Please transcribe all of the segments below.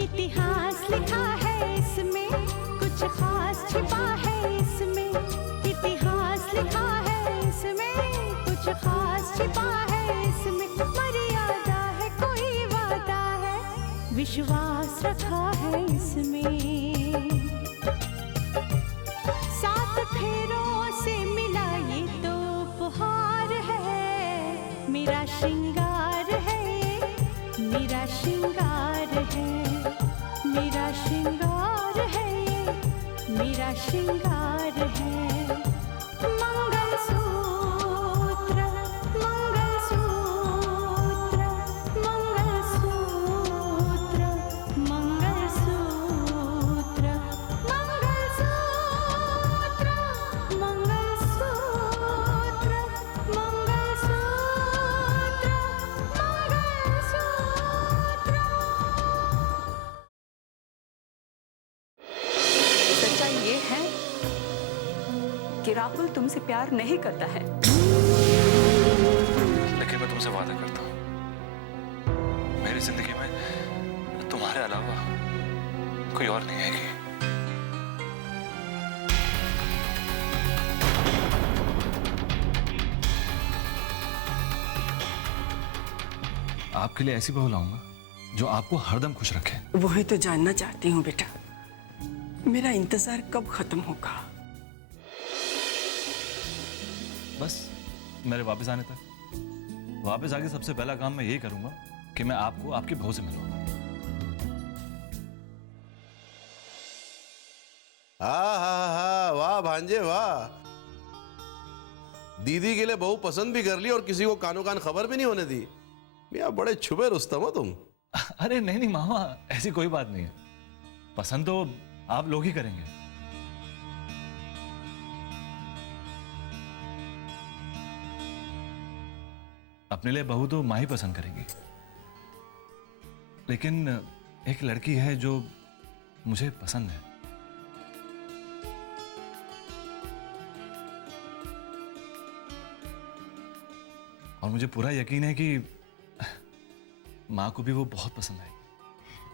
इतिहास लिखा है इसमें, कुछ खास छिपा है इसमें। इतिहास लिखा है इसमें, कुछ खास छिपा है इसमें। मर्यादा है, कोई वादा है, विश्वास रखा है इसमें। सात फेरों से मिला ये तो उपहार है, मेरा श्रृंगार है, मेरा श्रृंगार है, मेरा श्रृंगार है, मेरा श्रृंगार है। मंगलसूत्र, मंगलसूत्र, मंगलसूत्र, मंगलसूत्र, मंगलसूत्र, मंगलसूत्र, सच्चाई ये है कि राहुल तुमसे प्यार नहीं करता है। लेकिन मैं तुमसे वादा करता हूँ, मेरी जिंदगी में तुम्हारे अलावा कोई और नहीं आएगी। आपके लिए ऐसी बहू लाऊंगा जो आपको हरदम खुश रखे। वही तो जानना चाहती हूँ बेटा, मेरा इंतजार कब खत्म होगा? बस मेरे वापस आने तक। वापस आके सबसे पहला काम मैं यही करूंगा कि मैं आपको आपकी बहू से मिलूंगा। हाँ, वाह भांजे वाह। दीदी के लिए बहू पसंद भी कर ली और किसी को कानो कान खबर भी नहीं होने दी। मियां बड़े छुपे रुस्तम हो तुम। अरे नहीं मामा, ऐसी कोई बात नहीं है। पसंद तो आप लोग ही करेंगे। अपने लिए बहू तो माँ ही पसंद करेंगी, लेकिन एक लड़की है जो मुझे पसंद है। और मुझे पूरा यकीन है कि माँ को भी वो बहुत पसंद आएगी।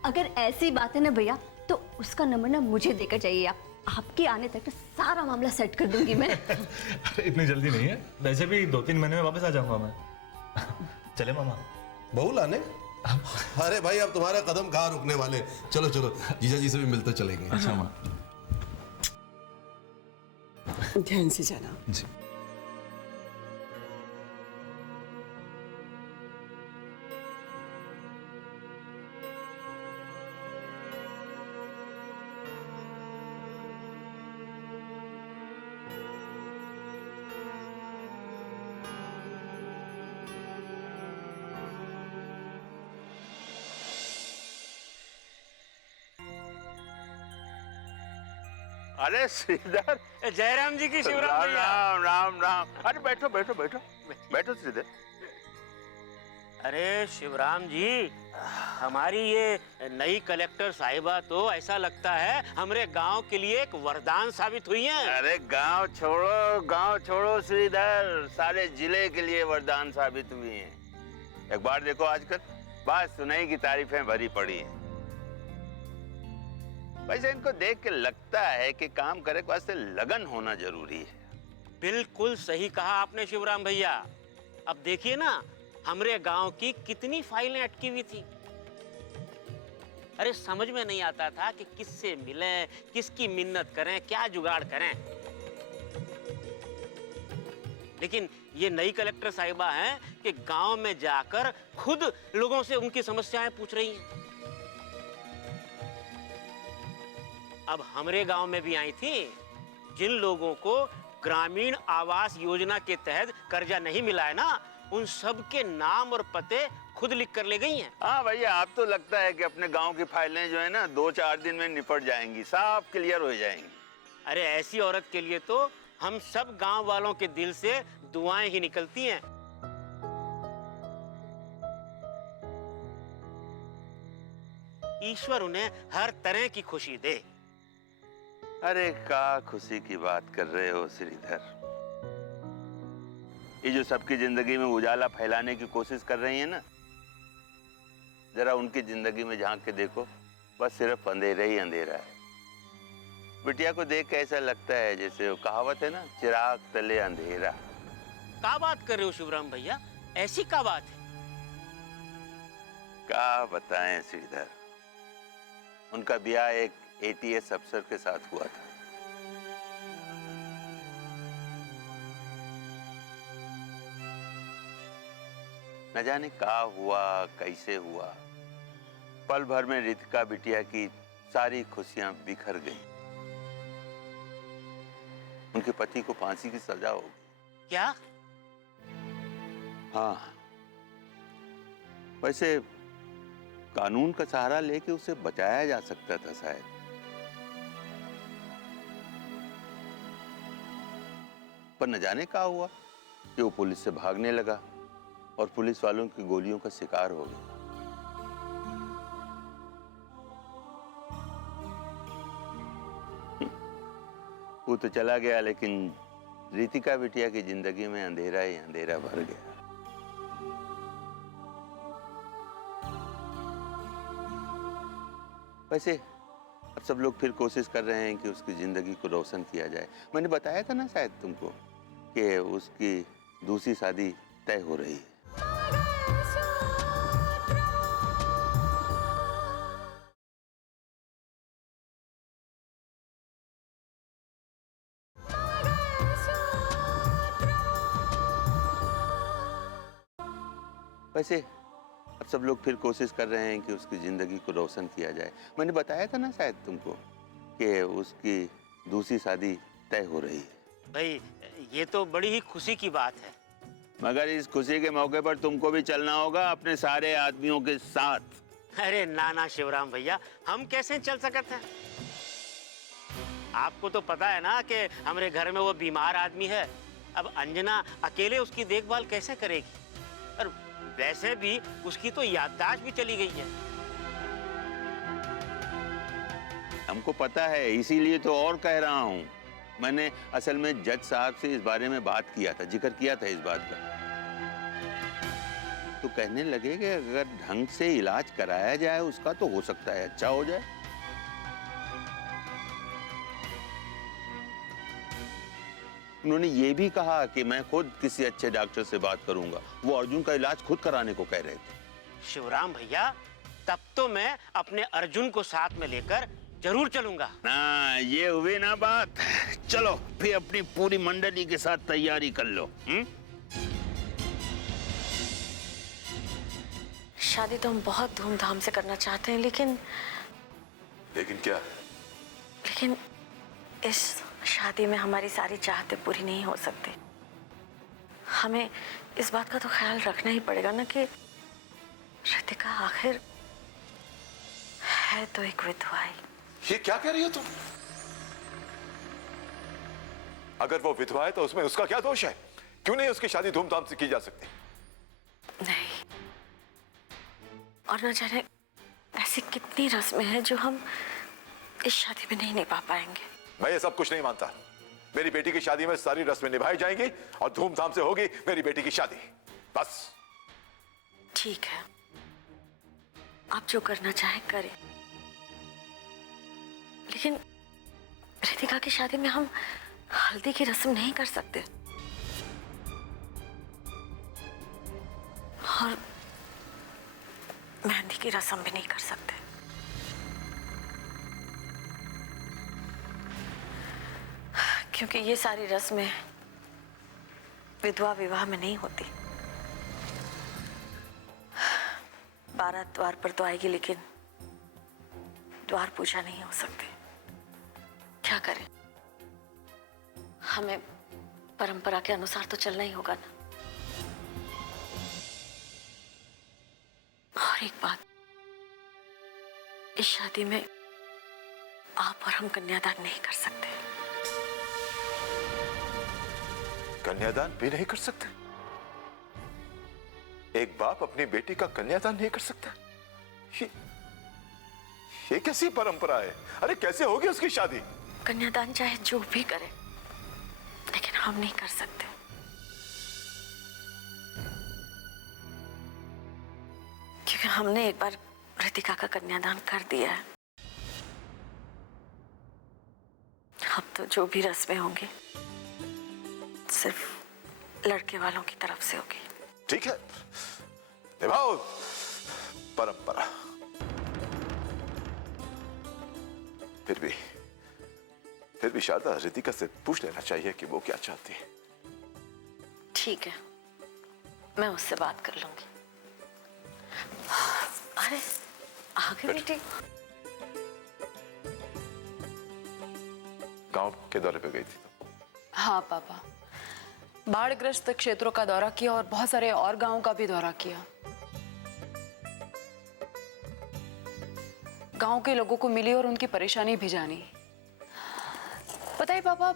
अगर ऐसी बात है ना भैया, तो उसका नंबर ना मुझे देकर जाइए आप। आपके आने तक तो सारा मामला सेट कर दूंगी मैं। अरे इतनी जल्दी नहीं है, वैसे भी 2-3 महीने में वापस आ जाऊंगा मैं। चले मामा। बहू लाने? अरे भाई, अब तुम्हारे कदम कहाँ रुकने वाले। चलो चलो, जीजा जी से भी मिलते चलेंगे। अच्छा माँ। ध्यान से जाना। जी। अरे श्रीधर, जयराम जी की शिवराम भैया। राम राम राम। अरे बैठो बैठो बैठो बैठो श्रीधर। अरे शिवराम जी, हमारी ये नई कलेक्टर साहिबा तो ऐसा लगता है हमारे गांव के लिए एक वरदान साबित हुई हैं। अरे गांव छोड़ो श्रीधर, सारे जिले के लिए वरदान साबित हुई हैं। एक बार देखो, आजकल बात सुनाई की तारीफें भरी पड़ी हैं। वैसे इनको देख के लगता है कि काम करे के वास्ते लगन होना जरूरी है। बिल्कुल सही कहा आपने शिवराम भैया। अब देखिए ना, हमरे गांव की कितनी फाइलें अटकी हुई थी। अरे समझ में नहीं आता था कि किससे मिलें, किसकी मिन्नत करें, क्या जुगाड़ करें। लेकिन ये नई कलेक्टर साहिबा हैं कि गांव में जाकर खुद लोगों से उनकी समस्याएं पूछ रही हैं। अब हमरे गांव में भी आई थी। जिन लोगों को ग्रामीण आवास योजना के तहत कर्जा नहीं मिला है ना, उन सब के नाम और पते खुद लिख कर ले गई हैं। हाँ भैया, आप तो लगता है कि अपने गांव की फाइलें जो है ना 2-4 दिन में निपट जाएंगी, साफ क्लियर हो जाएंगी। अरे ऐसी औरत के लिए तो हम सब गांव वालों के दिल से दुआएं ही निकलती हैं। ईश्वर उन्हें हर तरह की खुशी दे। अरे क्या खुशी की बात कर रहे हो श्रीधर। ये जो सबकी जिंदगी में उजाला फैलाने की कोशिश कर रही है ना, जरा उनकी जिंदगी में झांक के देखो, बस सिर्फ अंधेरा ही अंधेरा है। बिटिया को देख के ऐसा लगता है जैसे वो कहावत है ना, चिराग तले अंधेरा। क्या बात कर रहे हो शिवराम भैया, ऐसी क्या बात है? क्या बताएं श्रीधर, उनका ब्याह एक ATS अफसर के साथ हुआ था। न जाने क्या हुआ, कैसे हुआ, पल भर में रितिका बिटिया की सारी खुशियां बिखर गई। उनके पति को फांसी की सजा हो गई। क्या? हाँ, वैसे कानून का सहारा लेके उसे बचाया जा सकता था शायद, पर न जाने क्या हुआ कि वो पुलिस से भागने लगा और पुलिस वालों की गोलियों का शिकार हो गया। वो तो चला गया, लेकिन रितिका बिटिया की जिंदगी में अंधेरा ही अंधेरा भर गया। वैसे अब सब लोग फिर कोशिश कर रहे हैं कि उसकी जिंदगी को रोशन किया जाए। मैंने बताया था ना शायद तुमको कि उसकी दूसरी शादी तय हो रही है। वैसे अब सब लोग फिर कोशिश कर रहे हैं कि उसकी जिंदगी को रोशन किया जाए। मैंने बताया था ना शायद तुमको कि उसकी दूसरी शादी तय हो रही है। भाई ये तो बड़ी ही खुशी की बात है। मगर इस खुशी के मौके पर तुमको भी चलना होगा अपने सारे आदमियों के साथ। अरे ना ना शिवराम भैया, हम कैसे चल सकते हैं? आपको तो पता है ना कि हमारे घर में वो बीमार आदमी है। अब अंजना अकेले उसकी देखभाल कैसे करेगी? और वैसे भी उसकी तो याददाश्त भी चली गई है। हमको पता है, इसीलिए तो और कह रहा हूँ। मैंने असल में जज साहब से इस बारे में बात किया था, जिक्र किया था इस बात का। तो कहने लगे कि अगर ढंग से इलाज कराया जाए उसका तो हो सकता है अच्छा हो जाए। उन्होंने ये भी कहा कि मैं खुद किसी अच्छे डॉक्टर से बात करूंगा। वो अर्जुन का इलाज खुद कराने को कह रहे थे। शिवराम भैया, तब तो मैं अपने अर्जुन को साथ में लेकर जरूर चलूंगा। ना ये हुई ना बात। चलो फिर अपनी पूरी मंडली के साथ तैयारी कर लो। शादी तो हम बहुत धूमधाम से करना चाहते हैं, लेकिन क्या? लेकिन इस शादी में हमारी सारी चाहतें पूरी नहीं हो सकती। हमें इस बात का तो ख्याल रखना ही पड़ेगा ना कि रितिका आखिर है तो एक विधवा ही। ये क्या कह रही हो तुम? अगर वो विधवा है तो उसमें उसका क्या दोष है? क्यों नहीं उसकी शादी धूमधाम से की जा सकती? नहीं, और न जाने ऐसी कितनी रस्में हैं जो हम इस शादी में नहीं निभा पाएंगे। मैं ये सब कुछ नहीं मानता। मेरी बेटी की शादी में सारी रस्में निभाई जाएंगी और धूमधाम से होगी मेरी बेटी की शादी, बस। ठीक है, आप जो करना चाहे करें, लेकिन रितिका की शादी में हम हल्दी की रस्म नहीं कर सकते और मेहंदी की रस्म भी नहीं कर सकते। क्योंकि ये सारी रस्में विधवा विवाह में नहीं होती। बारात द्वार पर तो आएगी, लेकिन द्वार पूजा नहीं हो सकती। क्या करें, हमें परंपरा के अनुसार तो चलना ही होगा ना। और एक बात, इस शादी में आप और हम कन्यादान नहीं कर सकते। कन्यादान भी नहीं कर सकते? एक बाप अपनी बेटी का कन्यादान नहीं कर सकता? ये कैसी परंपरा है? अरे कैसे होगी उसकी शादी? कन्यादान चाहे जो भी करे, लेकिन हम नहीं कर सकते। क्योंकि हमने एक बार रितिका का कन्यादान कर दिया है। तो जो भी रस्में होंगी सिर्फ लड़के वालों की तरफ से होगी। ठीक है, निभाओ परंपरा। फिर भी शारदा, रितिका से पूछ लेना चाहिए कि वो क्या चाहती है। ठीक है, मैं उससे बात कर लूंगी। अरे आगे बेटी। गांव के दौरे पे गई थी। हाँ पापा, बाढ़ग्रस्त क्षेत्रों का दौरा किया और बहुत सारे और गांवों का भी दौरा किया। गांव के लोगों को मिली और उनकी परेशानी भी जानी। पता है पापा,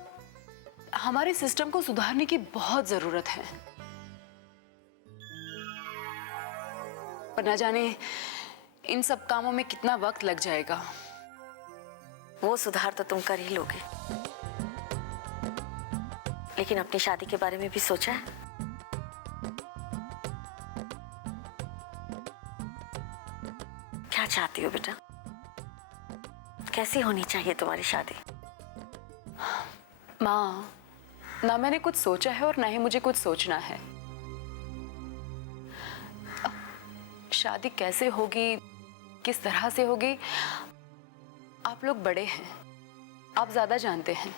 हमारे सिस्टम को सुधारने की बहुत जरूरत है, पर न जाने इन सब कामों में कितना वक्त लग जाएगा। वो सुधार तो तुम कर ही लोगे, लेकिन अपनी शादी के बारे में भी सोचा है? क्या चाहती हो बेटा? कैसी होनी चाहिए तुम्हारी शादी? माँ, ना मैंने कुछ सोचा है और ना ही मुझे कुछ सोचना है। शादी कैसे होगी, किस तरह से होगी, आप लोग बड़े हैं, आप ज्यादा जानते हैं।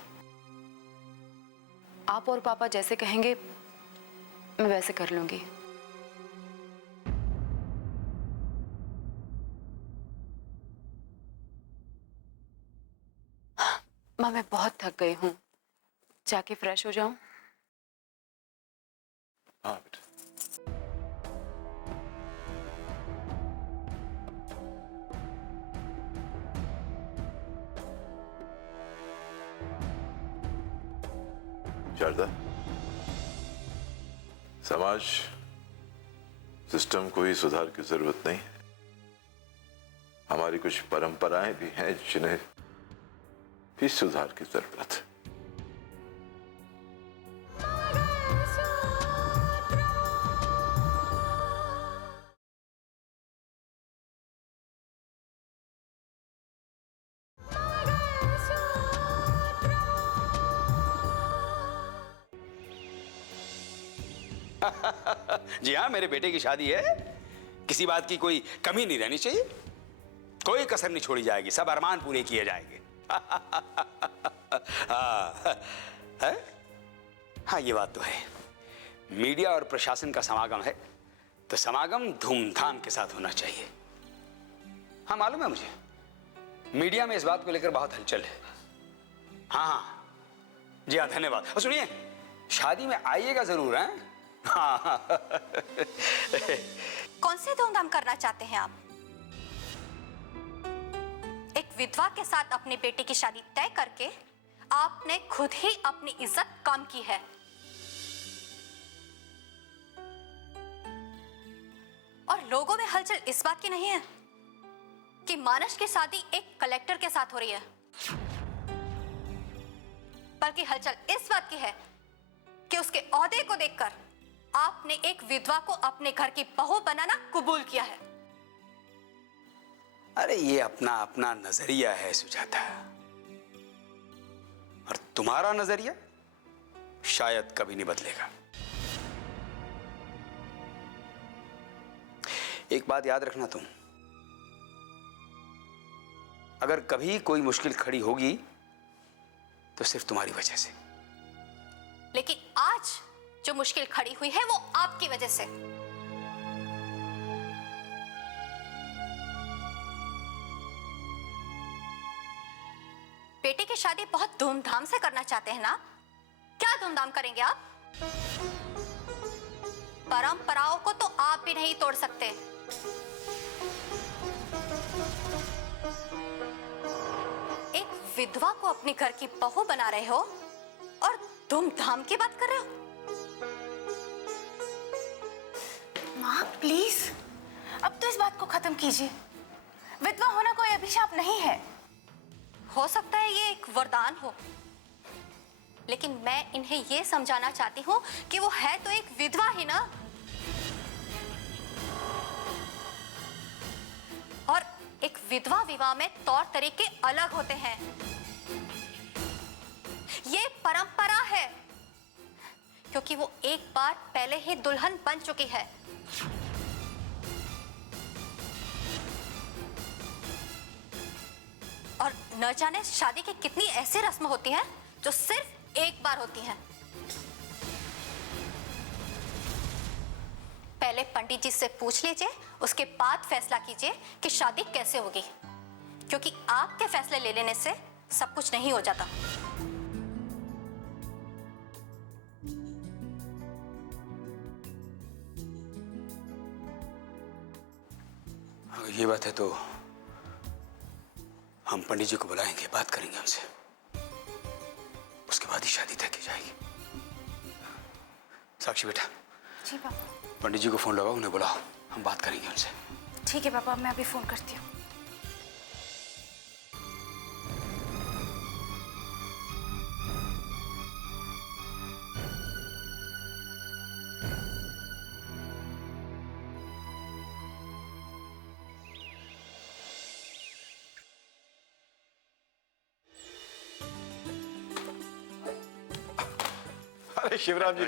आप और पापा जैसे कहेंगे मैं वैसे कर लूंगी। माँ, मैं बहुत थक गई हूँ, जाके फ्रेश हो जाऊं? हाँ बेटा। शारदा, समाज सिस्टम को ही सुधार की जरूरत नहीं है। हमारी कुछ परंपराएं भी हैं जिन्हें भी सुधार की जरूरत है। जी हाँ, मेरे बेटे की शादी है, किसी बात की कोई कमी नहीं रहनी चाहिए, कोई कसर नहीं छोड़ी जाएगी, सब अरमान पूरे किए जाएंगे। है? हाँ, ये बात तो है। मीडिया और प्रशासन का समागम है तो समागम धूमधाम के साथ होना चाहिए। हाँ, मालूम है मुझे, मीडिया में इस बात को लेकर बहुत हलचल है। हाँ हाँ, जी हाँ, धन्यवाद। और सुनिए, शादी में आइएगा जरूर। हैं? हाँ। कौन से धूमधाम करना चाहते हैं आप? एक विधवा के साथ अपने बेटे की शादी तय करके आपने खुद ही अपनी इज्जत कम की है। और लोगों में हलचल इस बात की नहीं है कि मानस की शादी एक कलेक्टर के साथ हो रही है, बल्कि हलचल इस बात की है कि उसके ओहदे को देखकर आपने एक विधवा को अपने घर की बहू बनाना कबूल किया है। अरे ये अपना अपना नजरिया है सुजाता, और तुम्हारा नजरिया शायद कभी नहीं बदलेगा। एक बात याद रखना तुम, अगर कभी कोई मुश्किल खड़ी होगी तो सिर्फ तुम्हारी वजह से। लेकिन आज जो मुश्किल खड़ी हुई है वो आपकी वजह से। बेटे की शादी बहुत धूमधाम से करना चाहते हैं ना? क्या धूमधाम करेंगे आप? परंपराओं को तो आप भी नहीं तोड़ सकते। एक विधवा को अपने घर की बहू बना रहे हो और धूमधाम की बात कर रहे हो? माँ प्लीज, अब तो इस बात को खत्म कीजिए। विधवा होना कोई अभिशाप नहीं है। हो सकता है ये एक वरदान हो, लेकिन मैं इन्हें ये समझाना चाहती हूँ कि वो है तो एक विधवा ही ना। और एक विधवा विवाह में तौर तरीके अलग होते हैं। ये परंपरा है, क्योंकि वो एक बार पहले ही दुल्हन बन चुकी है। और न जाने शादी की कितनी ऐसी रस्म होती हैं जो सिर्फ एक बार होती हैं। पहले पंडित जी से पूछ लीजिए, उसके बाद फैसला कीजिए कि शादी कैसे होगी, क्योंकि आपके फैसले ले लेने से सब कुछ नहीं हो जाता। ये बात है तो हम पंडित जी को बुलाएंगे, बात करेंगे उनसे, उसके बाद ही शादी तय की जाएगी। साक्षी बेटा, जी पापा। पंडित जी को फोन लगाओ, उन्हें बुलाओ, हम बात करेंगे उनसे। ठीक है पापा, मैं अभी फोन करती हूँ। अरे शिवराम जी,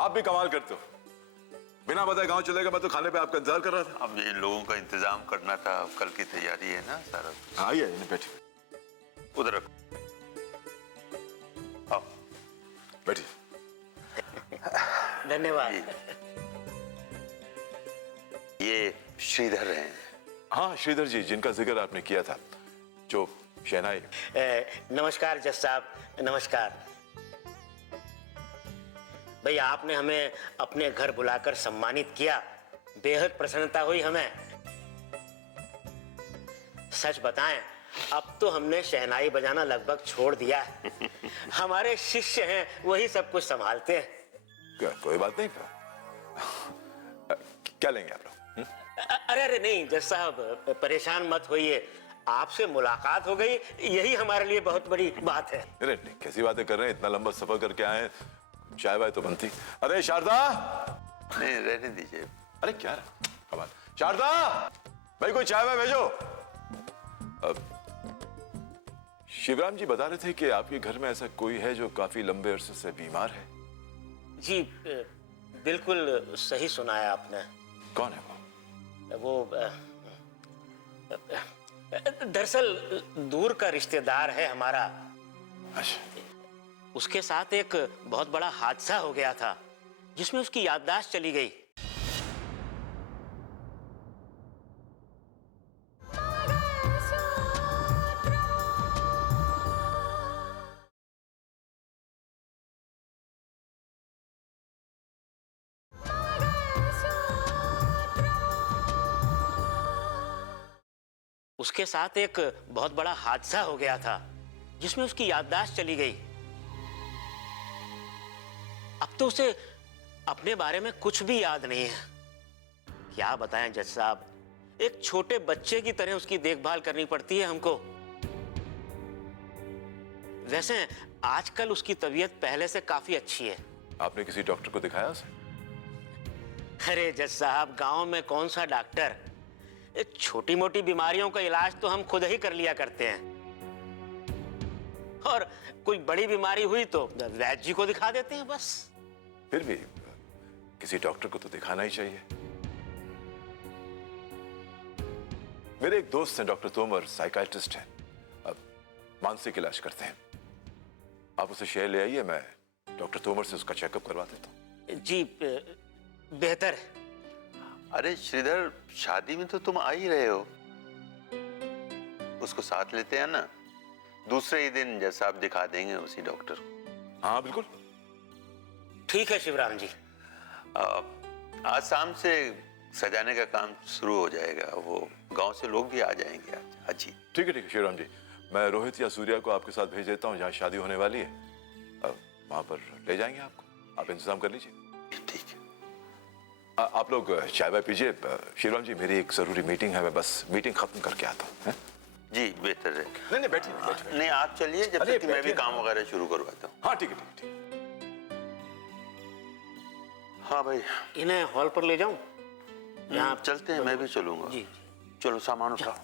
आप भी कमाल करते हो। बिना बताए गांव चलेगा, मैं तो खाने पे आपका इंतजार कर रहा था। अब ये लोगों का इंतजाम करना था, कल की तैयारी है ना सारा। आइए बैठिए। उधर रखो, आओ बैठिए। धन्यवाद। ये श्रीधर हैं। हाँ श्रीधर जी, जिनका जिक्र आपने किया था, जो शहनाई। नमस्कार जज साहब, नमस्कार। भैया आपने हमें अपने घर बुलाकर सम्मानित किया, बेहद प्रसन्नता हुई हमें। सच बताएं, अब तो हमने शहनाई बजाना लगभग छोड़ दिया है। हमारे शिष्य हैं, वही सब कुछ संभालते हैं। कोई बात नहीं। क्या लेंगे आप लोग? अरे अरे नहीं जज साहब, परेशान मत होइए, आपसे मुलाकात हो गई, यही हमारे लिए बहुत बड़ी बात है। अरे नहीं, कैसी बातें कर रहे हैं, इतना लंबा सफर करके आए हैं, चाय वाय तो बनती। अरे शारदा, नहीं रहने दीजिए। अरे क्या कमाल। शारदा भाई, कोई चाय वाय भेजो। शिवराम जी बता रहे थे कि आपके घर में ऐसा कोई है जो काफी लंबे अरसे से बीमार है। जी बिल्कुल सही सुना है आपने। कौन है वो दरअसल दूर का रिश्तेदार है हमारा। अच्छा। उसके साथ एक बहुत बड़ा हादसा हो गया था, जिसमें उसकी याददाश्त चली गई। उसके साथ एक बहुत बड़ा हादसा हो गया था, जिसमें उसकी याददाश्त चली गई। अब तो उसे अपने बारे में कुछ भी याद नहीं है। क्या बताएं जज साहब, एक छोटे बच्चे की तरह उसकी देखभाल करनी पड़ती है हमको। वैसे आजकल उसकी तबीयत पहले से काफी अच्छी है। आपने किसी डॉक्टर को दिखाया उसे? अरे जज साहब, गांव में कौन सा डॉक्टर, छोटी मोटी बीमारियों का इलाज तो हम खुद ही कर लिया करते हैं, और कोई बड़ी बीमारी हुई तो वैद्य जी को दिखा देते हैं बस। फिर भी किसी डॉक्टर को तो दिखाना ही चाहिए। मेरे एक दोस्त हैं डॉक्टर तोमर, साइकाइट्रिस्ट हैं, अब मानसिक इलाज करते हैं। आप उसे शहर ले आइए, मैं डॉक्टर तोमर से उसका चेकअप करवा देता हूँ। जी बेहतर। अरे श्रीधर, शादी में तो तुम आ ही रहे हो, उसको साथ लेते हैं ना, दूसरे ही दिन जैसा आप दिखा देंगे उसी डॉक्टर को। हाँ बिल्कुल ठीक है शिवराम जी। आज शाम से सजाने का काम शुरू हो जाएगा, वो गांव से लोग भी आ जाएंगे आज। जी ठीक है शिवराम जी, मैं रोहित या सूर्या को आपके साथ भेज देता हूँ, जहाँ शादी होने वाली है, वहां पर ले जाएंगे आपको, आप इंतजाम कर लीजिए। ठीक है। आप लोग चाय वाय पीजिए। शिवराम जी, मेरी एक जरूरी मीटिंग है, मैं बस मीटिंग खत्म करके आता हूँ। जी बेहतर है। नहीं बैठिए। नहीं आप चलिए, जब तक कि मैं भी काम वगैरह शुरू करवाता हूँ। हाँ ठीक है। हाँ भाई, इन्हें हॉल पर ले जाऊं? यहाँ चलते हैं, मैं भी चलूंगा। जी चलो सामान उठाओ।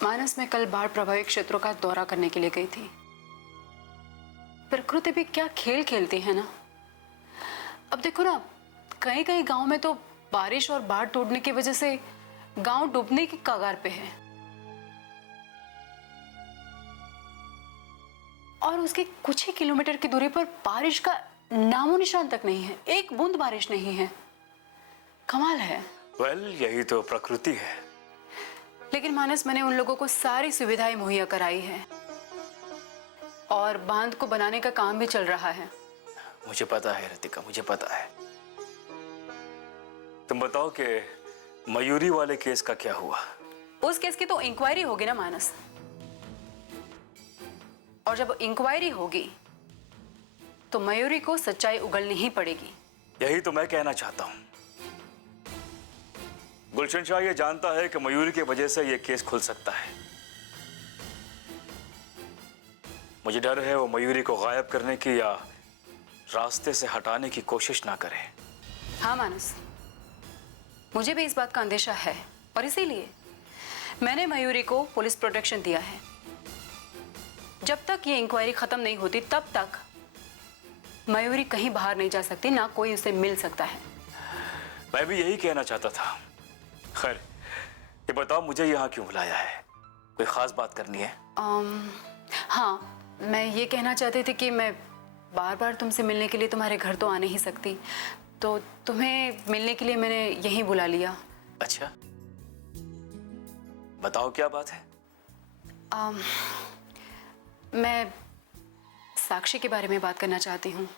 मानस, मैं कल बाढ़ प्रभावित क्षेत्रों का दौरा करने के लिए गई थी। प्रकृति भी क्या खेल खेलती है ना। अब देखो ना, कई कई गांव में तो बारिश और बाढ़ टूटने की वजह से गांव डूबने की कगार पे है, और उसके कुछ ही किलोमीटर की दूरी पर बारिश का नामो निशान तक नहीं है। एक बूंद बारिश नहीं है। कमाल है। यही तो प्रकृति है। लेकिन मानस, मैंने उन लोगों को सारी सुविधाएं मुहैया कराई है और बांध को बनाने का काम भी चल रहा है। मुझे पता है रितिका, मुझे पता है। तुम बताओ कि मयूरी वाले केस का क्या हुआ? उस केस की तो इंक्वायरी होगी ना मानस, और जब इंक्वायरी होगी तो मयूरी को सच्चाई उगलनी ही पड़ेगी। यही तो मैं कहना चाहता हूं। गुलशन शाह ये जानता है कि मयूरी की वजह से यह केस खुल सकता है। मुझे डर है वो मयूरी को गायब करने की या रास्ते से हटाने की कोशिश ना करे। हाँ मानस, मुझे भी इस बात का अंदेशा है, और इसीलिए मैंने मयूरी को पुलिस प्रोटेक्शन दिया है। जब तक ये इंक्वायरी खत्म नहीं होती तब तक मयूरी कहीं बाहर नहीं जा सकती, ना कोई उसे मिल सकता है। मैं भी यही कहना चाहता था। खैर, ये बताओ मुझे यहाँ क्यों बुलाया है? कोई खास बात करनी है? हाँ, मैं ये कहना चाहती थी कि मैं बार बार तुमसे मिलने के लिए तुम्हारे घर तो आ नहीं सकती, तो तुम्हें मिलने के लिए मैंने यहीं बुला लिया। अच्छा, बताओ क्या बात है? मैं साक्षी के बारे में बात करना चाहती हूँ।